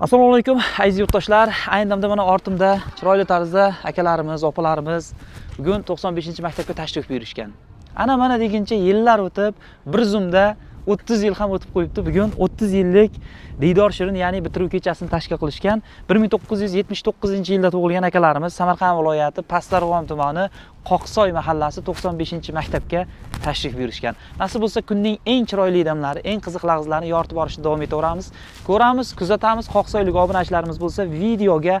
Assalomu alaykum aziz yurtdoshlar. Ayni damda mana ortimda chiroyli tarzda akalarimiz, opalarimiz bugun 95-maktabga tashrif buyurishgan. Ana mana deguncha yillar o'tib, bir zumda 30 yil ham o'tib qo'yibdi. Bugun 30 yillik diydor shirin, ya'ni bitiruv kechasini tashkil qilishgan. 1979-yilda tug'ilgan akalarimiz Samarqand viloyati Pastdarg'om tumani Qoqsoy mahallasi 95-maktabga tashrif buyurishgan. Nasib bo'lsa kunning eng chiroyli damlari, eng qiziq lahzalarini yoritib borishda davom etaveramiz. Ko'ramiz, kuzatamiz. Qoqsoylik obunachilarimiz bo'lsa, videoga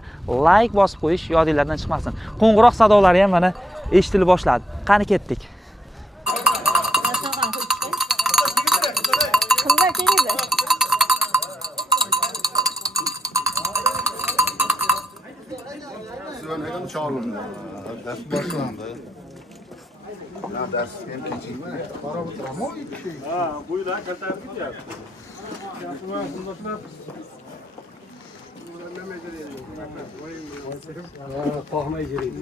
like bosib qo'yish yodingizdan chiqmasin. Qo'ng'iroq sadolari ham mana eshitilib boshladi. Qani ketdik. Ders başlandı. Ya ders hem keçeyim mi? Para bitiramam o iki şey. Ha, buyur ha, kaçar gidiyor. Yapma, bunlar tahma icraydı.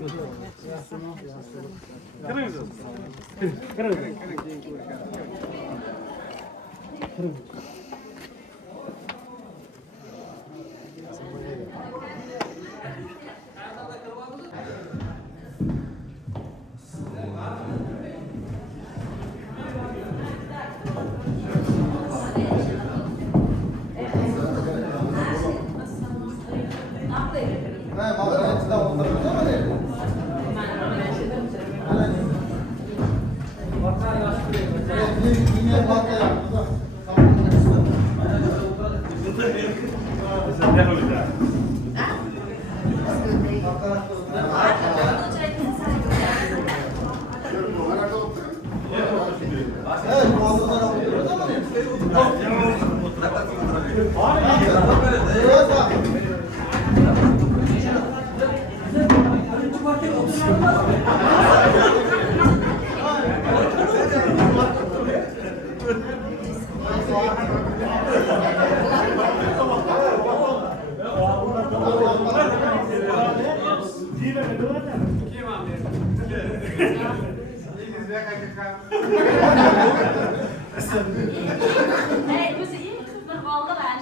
Hey, bu iyi mi? Kızlar vallahi ben.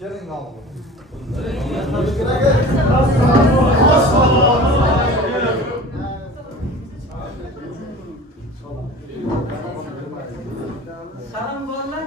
Gelin al. Salam borlar.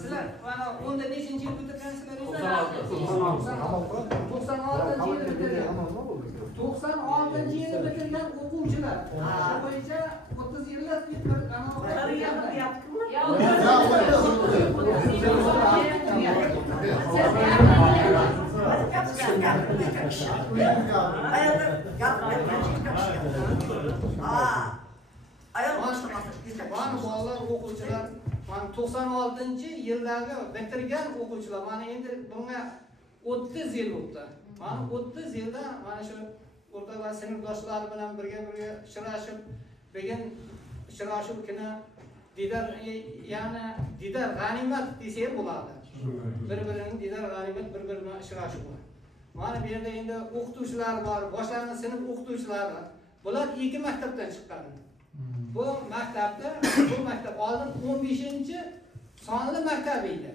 Sizlar mana 15-yil bitirgansizlar. 96-yilda bitirgan o'quvchilar. Shu bo'yicha 30 yillar bolalar o'quvchilar mana 96-yildagi bitirgan o'quvchilar mana endi bunga 30 yil bo'ldi. Mana 30 yilda mana shu o'rtalar sinfdoshlari bilan birga uchrashib, bugun uchrashuv kuni didar, ya'ni didar g'animat desak bo'ladi. Bir-birining didar g'animat, bir-birini uchrashuvi. Mana bu yerda endi o'qituvchilar bor, boshlang'ich sinf o'qituvchilari. Bular ikki maktabdan chiqqan. Bu maktab oldin 15-sonli maktab edi.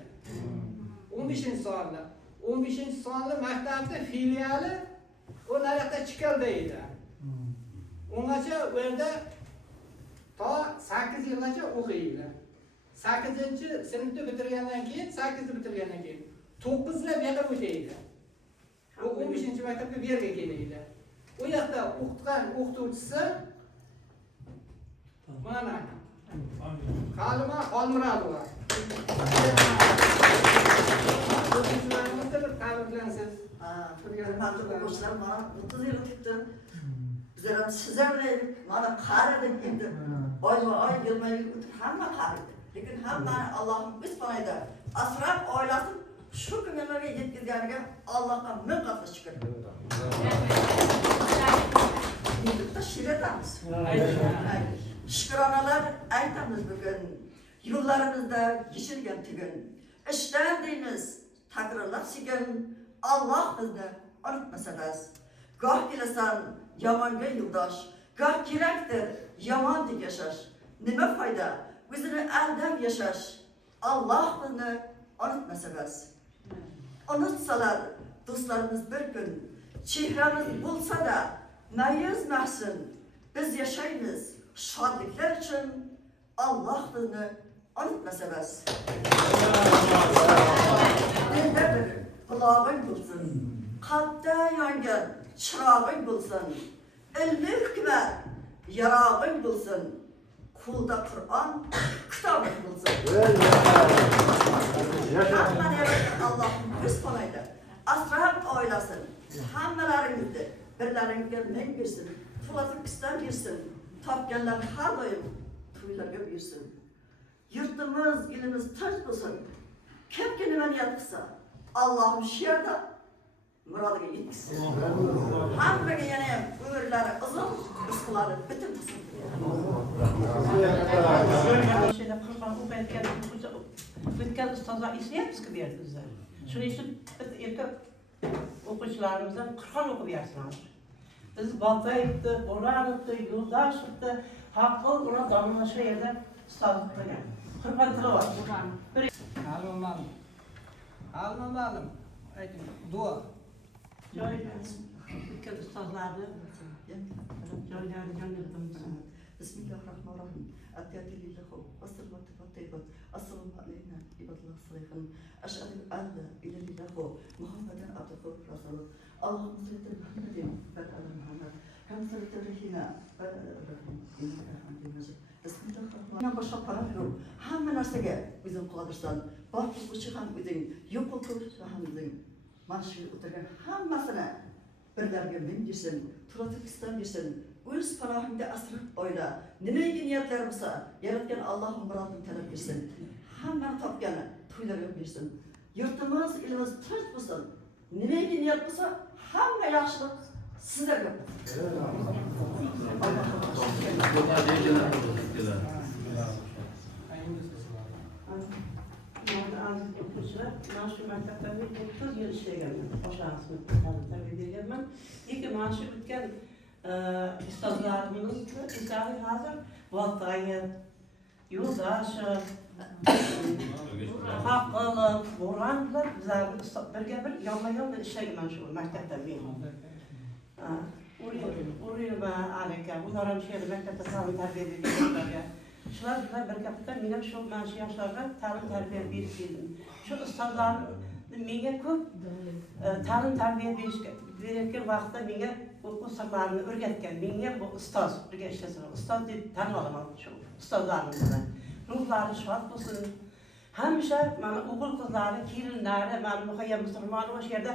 15-sonli. 15-sonli maktabda filiali o naryoqda Chikalda edi. Ungacha u yerda to 8 yilgacha o'qiydi. 8-sinfni bitirgandan keyin, 8ni bitirgandan keyin 9 bu yoqqa o'taydi. O 15-maktabga bu yerga keladi. U yoqda o'qitgan o'qituvchisi mana Halima Xolmurodova. O'quvchilarimizda bir tabriklansiz. Hurmatli o'quvchilar, mana 30 yil o'tibdi. Bizler sizler bile bana kahredin indi. Ay yılma yıl hamma kahredin. Lekin hammani Allah'ım biz panayda asrab oilasini shu kunlarga yetkazganiga Allohga ming qatla shukr. Bitta shiratamiz. Shukronalar aytamiz bugun. Yo'llarimizda yechilgan tugun. İşten deymiz, takrorlab sekin Alloh bizni unutmasangiz. Goh kelasan yomonga yo'ldosh, goh kerakdir yomondek yashash. Nima foyda o'zini aldab yashash? Alloh bizni unutmasangiz. Unutsalar do'stlarimiz bir kun chehramiz bo'lsa da mayuz mahsin. Biz yashaymiz shodliklar uchun. Alloh bizni unutmasangiz. Dilda bir qulog'ing bo'lsin, qalbda yongan chirog'ing bo'lsin, ilmiy hikmat yarog'ing bo'lsin, qo'lda Qur'on kitobing bo'lsin. Hammani Allohim biz qolaydi. Asrab oilasin, hammalaringizni birlaringizga ming bersin, pulatikisdan bersin, topganlar har doim to'ylarga bersin. Yurtimiz, elimiz tinch bo'lsin. Kimga nima niyat qilsa, Allohim shu yerda murodiga yetkazsin. Hammaga yana ham umrlari uzun, rizqlari bitilmasin. Şöyle Kurban o'tgan ustozlar eslayapmiz-ku bu yerda bizlar. Shuning uchun erkak o'quvchilarimizdan Qur'on o'qib bersinlar. Biz Boltaevni, Bo'ronovni, Yo'ldoshovni haqqi ular domla shu yerda ustozlik qilgan. Qur'on tilovat. Ma'lum. Ayting, duo. O'tgan ustozlarni joylari jonliqdan Bismillahirrahmanirrahim. At-tahiyatu lillahi was-salawatu wat-tayyibatu. Assalomu alayna ibadallah salihin. Ashhadu an la ilaha illallah Muhammadan abduhu wa rasuluh. Allahumma salli ala Muhammadin wa ala Muhammad. Kama sallaita ala Ibrahim innaka Hamidum Majid. Bismillahirrahmanirrahim. Boshqa qaror yo'q. Hamma narsaga o'zing qodirsan. Bor qiluvchi ham o'zing, yo'q qiluvchi ham o'zing. Mana shu o'tirgan hammasini birlarga ming bersin, Turkiston bersin. O'z panohingda asrab oyla. Nimaga niyatlar bo'lsa, yaratgan Allohning murodini talab bersin. Hammani topgani to'ylarga bersin. Yurtimiz, elimiz tinch bo'lsin. Nimaga niyat bo'lsa, hamma yaxshilik sizlarga. Mana shu maktabda 30 yil ishlaganman. Boshlang'ich tarbiya berganman. Lekin mana shu o'tgan ustozlarimiz eslari hozir Boltayev, Yo'ldoshev, Haqqilov, Bo'ronovlar bizlar birga bir yonma-yon ishlagan shu maktabda men. Urinova aka, ular ham shu yerda maktabda ta'lim tarbiya berganlarga. Shular bilan birga men ham shu mana shu yoshlarga ta'lim tarbiya berib keldim. Shu ustozlarni menga ko'p ta'lim tarbiya berayotgan vaqtda menga o'quv sirlarini o'rgatgan. Menga bu ustoz birga ishlasin. Ustoz deb tan olaman shu ustozlarimiz bilan. Ruhlari shod bo'lsin. Hamisha mana o'g'il qizlari, kelinlari, mana Muhayya Musulmonova shu yerda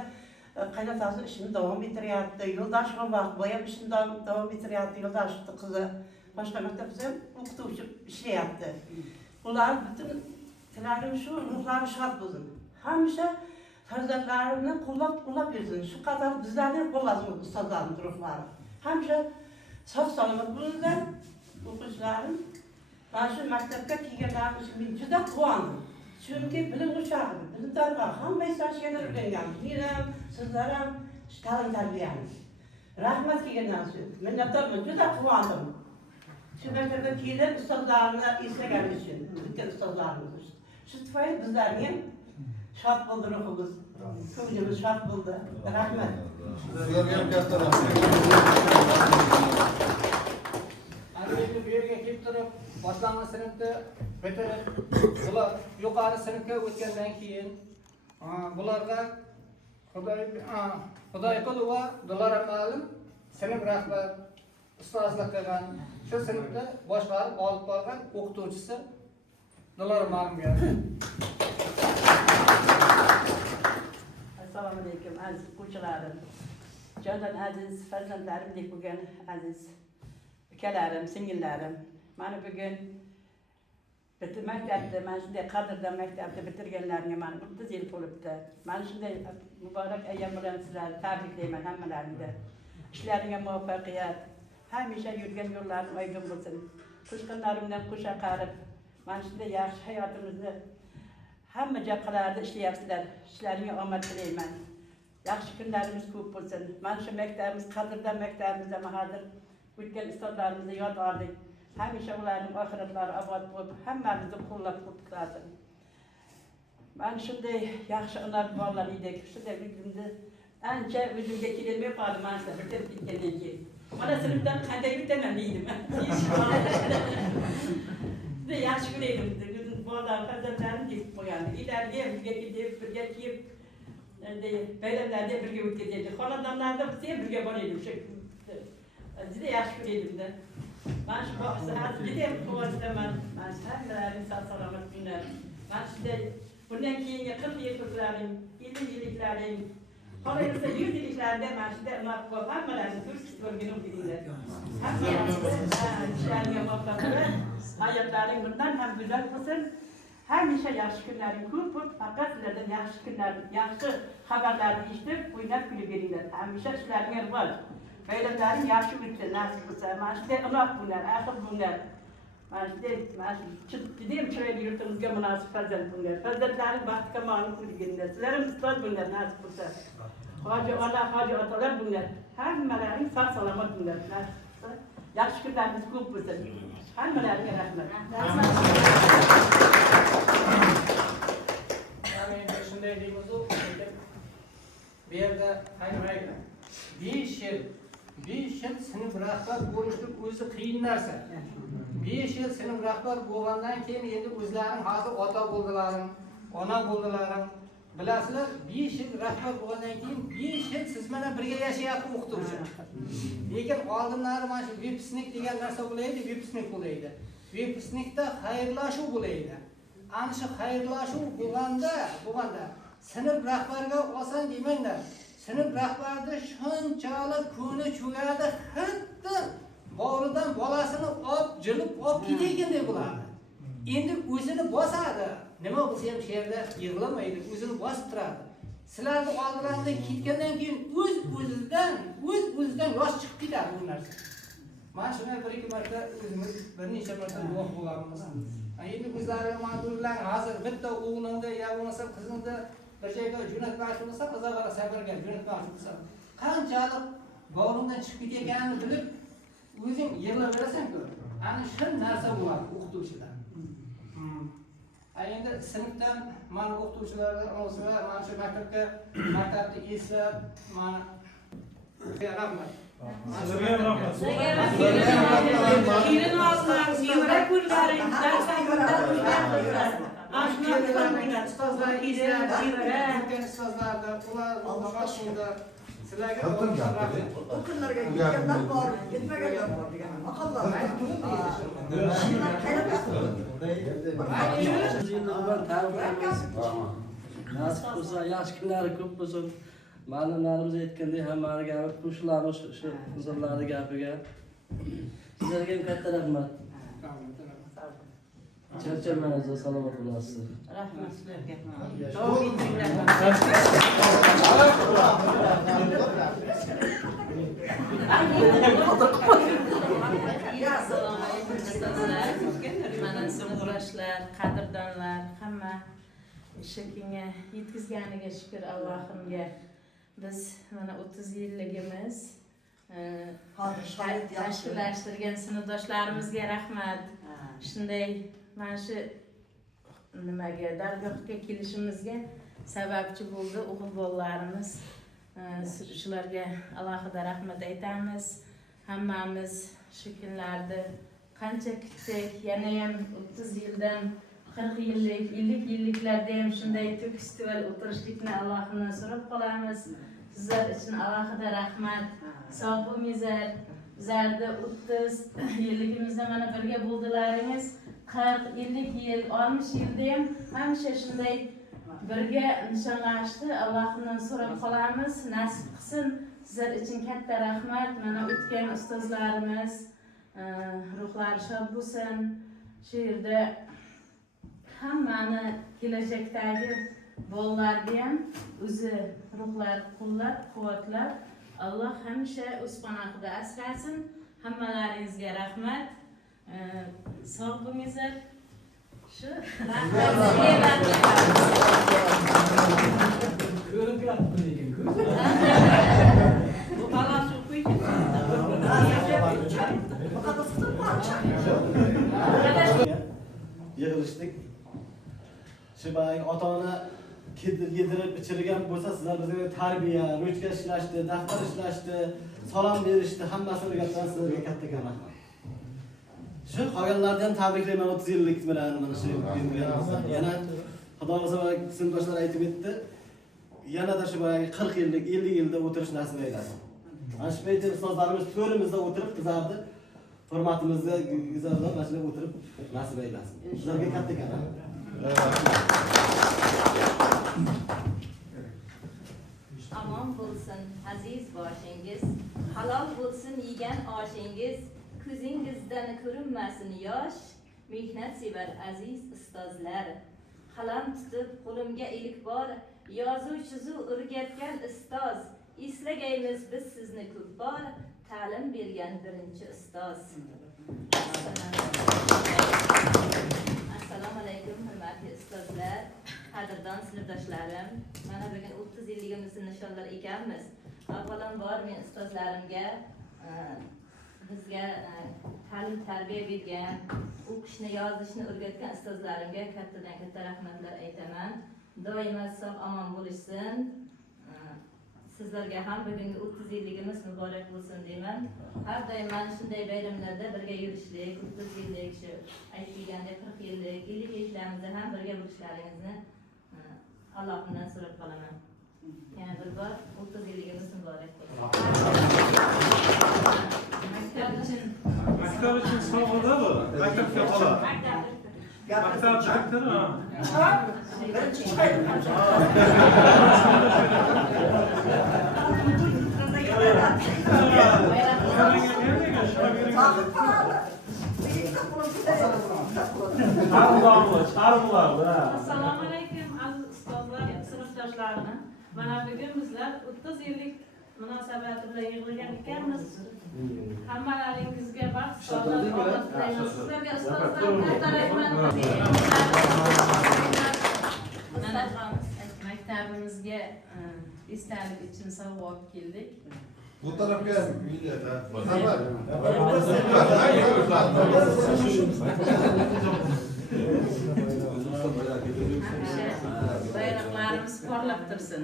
qaynotasi ishini davom ettiryapti. Yo'ldoshev vaqt bo'yab ishini davom ettiryapti. Yo'ldoshev qizi boshqa maktabda ham o'qituvchi ishlayapti. Ular butun tilagim shu, ruhlari shod bo'lsin. Hamisha farzandlarini qo'llab bersin. Shu qadar bizlarni qo'llasin ustozlarimiz ruhlari. Hamisha sog' salomat bo'linglar, o'quvchilarim. Mana shu maktabga kelganlarim uchun men juda quvondim. Chunki bilim o'chog'i, bilim tarbiya hamma ishlarga o'rgangan. Men ham, sizlar ham ta'lim tarbiyani. Rahmat kelgandan so'ng minnatdorman, juda quvondim. Shu maktabga kelib ustozlarimni eslaganim uchun, o'tgan ustozlarimiz. Shu tufayli bizlarni ham shod bo'ldi ruhimiz. Ko'nglimiz shod bo'ldi. Rahmat. Sizlarga ham katta rahmat. Angliyaga bu yerga kelib turib, boshlang'ich sinfni bitirib, bular yuqori sinfga o'tgandan keyin bularga Xudoyqulova Dilara ma'lum sinf rahbar ustozlik qilgan. Shu sinfda boshqarib olib borgan o'qituvchisi Dilara ma'lumga. Assalomu alaykum aziz o'quvchilarim. Candan aziz farzandlarimdek bo'lgan aziz ukalarim, singillerim. Mana bugun maktabda, mana shunday qadrdon maktabda bitirganlarga mana 30 yil bo'libdi. Mana shunday muborak ayyom bilan sizlarni tabriklayman hammalaringni. Ishlaringga muvaffaqiyat, hamisha yurgan yo'llaring oydin bo'lsin. Qo'shqinlarimdan qo'sha qarib, mana shunday yaxshi hayotimizni hamma jabhalarda ishlayapsizlar. Ishlaringga omad tilayman. Yaxshi kunlarimiz ko'p bo'lsin. Mana shu maktabimiz, qadrdon maktabimizda hozir o'tgan ustozlarimizni yod oldik. Hamisha ularning oxiratlari obod bo'lib, hammamizni qo'llab-quvvatlasin. Mana shunday yaxshi ona bolalar edik. Shunday o'zimni ancha o'zimga kelmay qoldim mana shu bitirib ketgandan keyin. Mana sinfdan qanday o'taman deydim. Juda yaxshi ko'rdim. O'zim bolalar farzandlarim deb qo'ygandim. Ilariga birga kelib bayramlarda birga o'tkazaydi. Xonadonlarda biz ham birga bor edik. Juda yaxshi ko'rdim-da. Mana shu vaqtda juda ham quvonchaman. Mana shu hammalaring sog'-salomat kunlar. Mana shunday bundan keyingi 40 yilliklaring, 50 yilliklaring, qolaversa 100 yilliklarda mana shunday unoq bo'lib hammalaring tursiz bo'lgan o'qinglar. Ishlaringga muvaffaqiyat, hayotlaring bundan ham go'zal bo'lsin. Hamisha yaxshi kunlaring ko'p bo'lib, faqat sizlardan yaxshi kunlar, yaxshi xabarlarni eshitib, o'ynab kulib beringlar. Hamisha ishlaringga rivoj. Bayramlaring yaxshi o'tsin, nasib bo'lsa, mana shunday uloq bo'linglar, axir bo'linglar. Mana shunday, juda ham chiroyli yurtimizga munosib farzand bo'linglar. Farzandlaring baxtga ma'lum qilinglar. Sizlar ham ustoz bo'linglar, nasib bo'lsa. Hoji ona, hoji otalar bo'linglar. Hammalaring sog' salomat bo'linglar, nasib bo'lsa. Yaxshi kunlarimiz ko'p bo'lsin. Hammalaringga rahmat. Endi shunday deymiz-ku, bu yerda aytmaydi. 5 yil sinf rahbar bo'lishlik o'zi qiyin narsa. 5 yil sinf rahbar bo'lgandan keyin endi o'zlaring hozir ota bo'ldilaring, ona bo'ldilaring. Bilasizlar, 5 yil rahbar bo'lgandan keyin 5 yil siz bilan birga yashayapti o'qituvchi. Lekin oldinlari mana shu vipsnik degan narsa bo'laydi, vipsnik bo'laydi. Vipsnikda xayrlashuv bo'laydi. Ana shu xayrlashuv bo'lganda sinf rahbariga oson demanglar. Sinf rahbarida shunchalik ko'ngli cho'gadi, xuddi boridan bolasini jilib olib ketayotganday bo'ladi. Endi o'zini bosadi. Nima bo'lsa ham shu yerda yig'lamaydi, o'zini bosib turadi. Sizlarni oldilaringizdan ketgandan keyin o'z-o'zidan yosh chiqib ketadi bu narsa. Mana shunga bir-ikki marta o'zimiz bir necha marta guvoh bo'lamiz. Endi o'zlariga ma'lumlar hozir bitta o'g'lingda yo bo'lmasa qizingda bir joyga jo'natmoqchi bo'lsa, qizaga safarga jo'natmoqchi bo'lsa, qanchalik bog'ingdan chiqib ketganini bilib, o'zing yig'laverasan-ku. Ana shu narsa bo'ladi o'qituvchilar. Endi sinfdan mana o'qituvchilarga olsa, mana shu maktabda eslab, mana rahmat. Sizlarga rahmat. Kelin olsam, nevara ko'rlaring, darsdan Ustozlar ustozlarda ular sizlarga Okunlarga gitganlar bor, gitmaganlar bor degan maqollar. Nasib bo'lsa, yaxshi kunlari ko'p bo'lsin. Ma'lumlarimiz aytgandek, hammani gapi qo'shilamiz shu qizlarning gapiga. Sizlarga ham katta rahmat. Charchamaysiz, salomat bo'lasiz. Rahmat sizlarga. Assalomu alaykum ustozlar, mana so'ngrashlar, qadrdonlar, hamma shakingga yetkazganiga shukr Allohimga. Biz mana 30 yilligimiz tashkillashtirgan sinfdoshlarimizga rahmat. Shunday mana shu nimaga dargohga kelishimizga sababchi bo'ldi o'g'il bolalarimiz. Shularga alohida rahmat aytamiz. Hammamiz shu kunlarda qancha kutdik, yana ham 30 yildan 40 yillik, 50 yilliklarda ham shunday festival o'tirishlikni Allohdan so'rab qolamiz. Sizlar uchun alohida rahmat. Sog' bo'linglar. Bizlarda 30 yilligimizda mana birga bo'ldilaringiz. 40, 50 yil, 60 yilda ham hamisha shunday birga nishonlashdi. Allohdan so'rab qolamiz. Nasib qilsin Sizlar uchun katta rahmat. Mana o'tgan ustozlarimiz ruhlari shod bo'lsin. Shu yerda hammani kelajakdagi bolalarni ham o'zi ruhlar qo'llab-quvvatlab Alloh hamisha o'z panohida asrasin. Hammalaringizga rahmat. Sog' bo'linglar. Shu Ko'rib yotdi lekin Bu balan suv quydi. Yig'ilishdik. Shu boy ota-ona yedirib ichirgan bo'lsa, sizlar bizga tarbiya, ruchka ishlashdi, daftar ishlashdi, salom berishdi, hammasini o'rgatgan sizlarga katta rahmat. Shu qolganlarni ham tabriklayman 30 yillik bilan mana shu yana Xudo xolasa sinfdoshlar aytib o'tdi. Yanada shu boy 40 yillik, 50 yilda o'tirish nasib aylasin. Mana shu paytda ustozlarimiz to'rimizda o'tirib bizlarni hurmatimizga guzarlar masjidda o'tirib nasib aylasin. Sizlarga katta rahmat. Aman bo'lsin aziz boshingiz, halol bo'lsin yegan oshingiz, ko'zingizdan ko'rinmasin yosh, mehnat sevar aziz ustozlar. Qalam tutib qo'limga ilik bor, yozuv chizuv o'rgatgan ustoz. Eslagaymiz biz sizni ko'p bor, ta'lim bergan birinchi ustoz. Assalomu alaykum hurmatli ustozlar, qadrdon sinfdoshlarim. Mana bugun 30 yilligimizni nishonlar ekanmiz. Avvalambor men ustozlarimga bizga ta'lim tarbiya bergan, o'qishni, yozishni o'rgatgan ustozlarimga kattadan katta rahmatlar aytaman. Doimo sog' omon bo'lishsin. Sizlarga ham bugungi 30 yilligimiz muborak bo'lsin deyman. Har doim mana shunday bayramlarda birga yurishlik, 30 yillik shu aytilgandek 40 yillik, 50 yilliklarimizni ham birga bo'lishlaringizni Allohdan so'rab qolaman. Yana bir bor 30 yilligimiz muborak bo'lsin. Maktab uchun sovg'a bu. Maktabga qoladi. Maktab chaktimi? Assalomu alaykum aziz ustozlar, sinfdoshlarim. Mana bugun bizlar 30 yillik munosabati bilan yig'ilgan ekanmiz. Hammalaringizga baxt, sog'lik, omad tilaymiz. Sizlarga ustozlar katta rahmat. Mana maktabimizga esdalik uchun sovg'a olib keldik. Bu tarafga videoda. Bayroqlarimiz porlab tursin.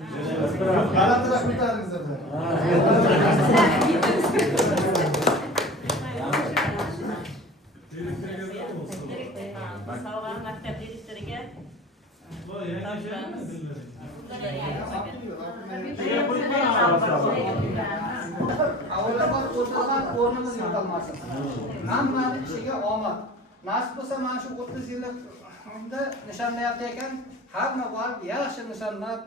Sovg'a maktab direktoriga Avvalambor o'tirgan o'rnimiz yo'qolmasin. Hammani ishiga omad. Nasib bo'lsa mana shu 30 yillikda nishonlayapti ekan, hamma borib yaxshi nishonlab,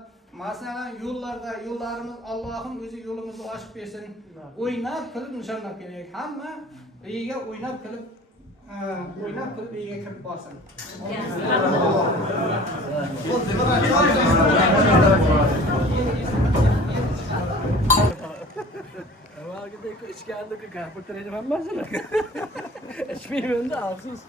masalan yo'llarimiz Allohim o'zi yo'limizni ochib bersin. O'ynab qilib nishonlab kerak. Hamma uyiga o'ynab qilib uyiga kirib borsin. Avvalgidek ichgandek gapirtiraydi hammasini. Ichmayman-da, afsus.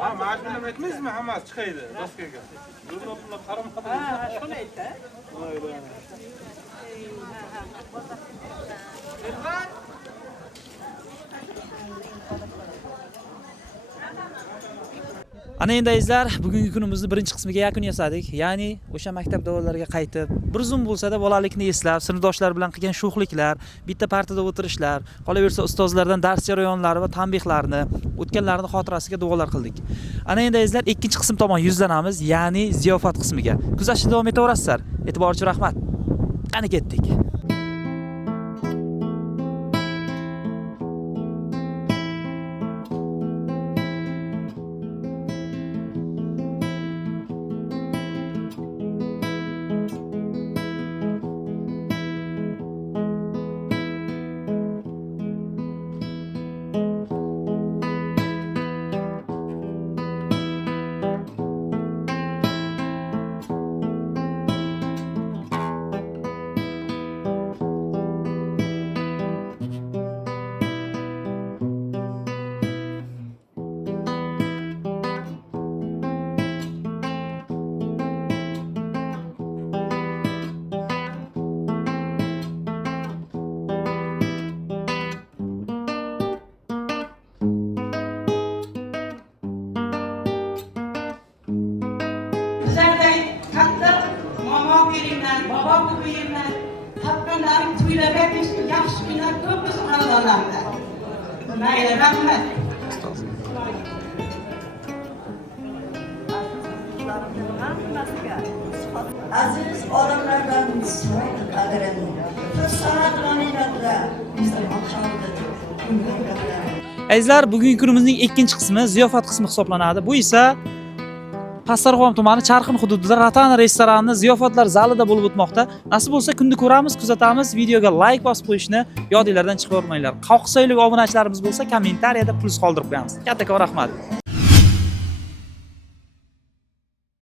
Ha, maaş bilen etmezmi? Hammasi chiqaydi doskaga. Yurtlar qaramadi. Ha, shuni aytdi. Ana endi azizlar, bugungi kunimizni birinchi qismiga yakun yasadik. Ya'ni o'sha maktab davrlariga qaytib, bir zum bo'lsa-da bolalikni eslab, sinfdoshlar bilan qilgan sho'xliklar, bitta partada o'tirishlar, qolaversa ustozlardan dars jarayonlari va tanbehlarni, o'tganlarning xotirasiga duolar qildik. Ana endi azizlar, ikkinchi qism tomon yuzlanamiz, ya'ni ziyofat qismiga. Kuzatishda davom etaverasizlar. E'tibor uchun rahmat. Qani ketdik. Bizlarday katta momo beringlar, bobo beringlar, taqqanlarim to'ylarga yaxshi kunlar ko'p biz xonadonlarda. Mayli, rahmat. Aziz olimlardan so'raydi qadrini. Biz sanatlarida bizning oqshomda Azizlar, bugungi kunimizning ikkinchi qismi ziyofat qismi hisoblanadi. Bu esa Pastdarg'om tumani Charxin hududida Ratan restorani ziyofatlar zalida bo'lib o'tmoqda. Nasib bo'lsa kunni ko'ramiz, kuzatamiz. Videoga like bosib qo'yishni yodingizdan chiqarmanglar. Qoqsoylik obunachilarimiz bo'lsa kommentariyada plus qoldirib qo'yamiz. Kattakon rahmat.